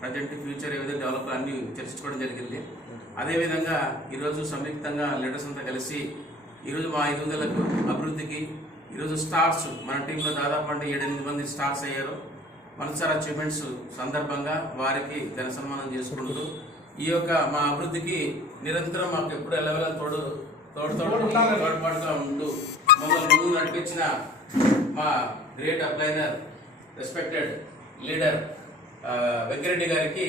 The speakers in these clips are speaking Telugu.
ప్రజెంట్ ఫ్యూచర్ ఏ విధంగా డెవలప్ అన్ని చర్చించుకోవడం జరిగింది. అదేవిధంగా ఈరోజు సంయుక్తంగా లీడర్స్ అంతా కలిసి ఈరోజు మా 500లకు అభివృద్ధికి ఈరోజు స్టార్స్ మన టీంలో దాదాపు అంటే 7-8 మంది స్టార్స్ అయ్యారు. వన్సార్ అచీవ్మెంట్స్ సందర్భంగా వారికి ఘన సన్మానం చేసుకుంటూ ఈ యొక్క మా అభివృద్ధికి నిరంతరం మాకు ఎప్పుడు ఎల్లవేళ తోడ్పాటుగా ఉంటూ మమ్మల్ని ముందు నడిపించిన మా గ్రేట్ అప్లైనర్ రెస్పెక్టెడ్ లీడర్ వెంకరెడ్డి గారికి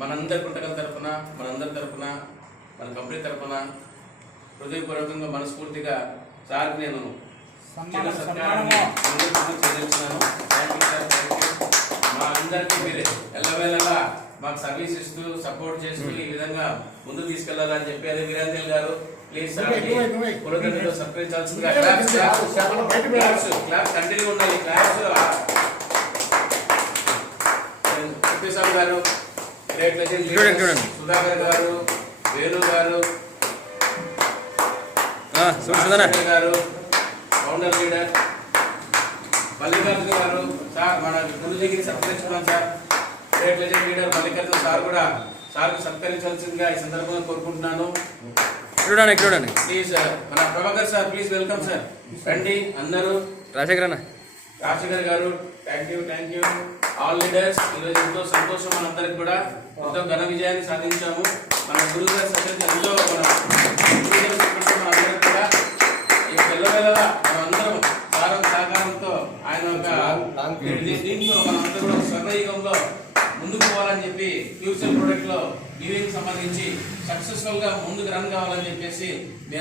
మనందరి గుంటకల తరఫున మనందరి తరఫున మన కంపెనీ తరఫున హృదయపూర్వకంగా మనస్ఫూర్తిగా సార్కి నేను చెల్లిస్తున్నాను. మా అందరికీ మీరే ఎల్లవేళలా మాకు సర్వీస్ ఇస్తూ సపోర్ట్ చేస్తూ ఈ విధంగా ముందుకు తీసుకెళ్లాలని చెప్పి అదే వీరేంద్ర గారు ప్లీజ్ పురోగతిలో సత్కరించాల్సిందిగా క్లాస్ కంటిన్యూ ఉన్నాయి. క్లాస్ చెప్పేశాం గారు, గ్రేట్ లెజెండ్ సుధాకర్ గారు, వేణు గారు, గారు, ఫౌండర్ లీడర్ మల్లికార్జున గారు సార్ మన ముందు దగ్గర సత్కరించుకున్నాం sir. Great legend leader Mallikarjuna sir కూడా సార్కి సత్కరించాల్సిందిగా ఈ సందర్భంగా కోరుకుంటున్నాను. ప్లీజ్ మన Prabhakar sir please welcome sir. రండి అందరూ. రాజశేఖర్ గారు థ్యాంక్ యూ. ఆల్ లీడర్స్ ఈరోజు ఎంతో సంతోషం మనందరికి కూడా. ఎంతో ఘన విజయాన్ని సాధించాము. మన గురువు గారి ఎంతో మనందరికి కూడా ఈ పిల్లవేళలా మనందరం సహకారంతో ఆయన దీంట్లో మనందరూ కూడా స్వర్ణయుగంలో ముందుకు పోవాలని చెప్పి ఫ్యూచర్ ప్రొడక్ట్ లో లివింగ్ సంబంధించి సక్సెస్ఫుల్ గా ముందుకు రన్ కావాలని చెప్పేసి మీ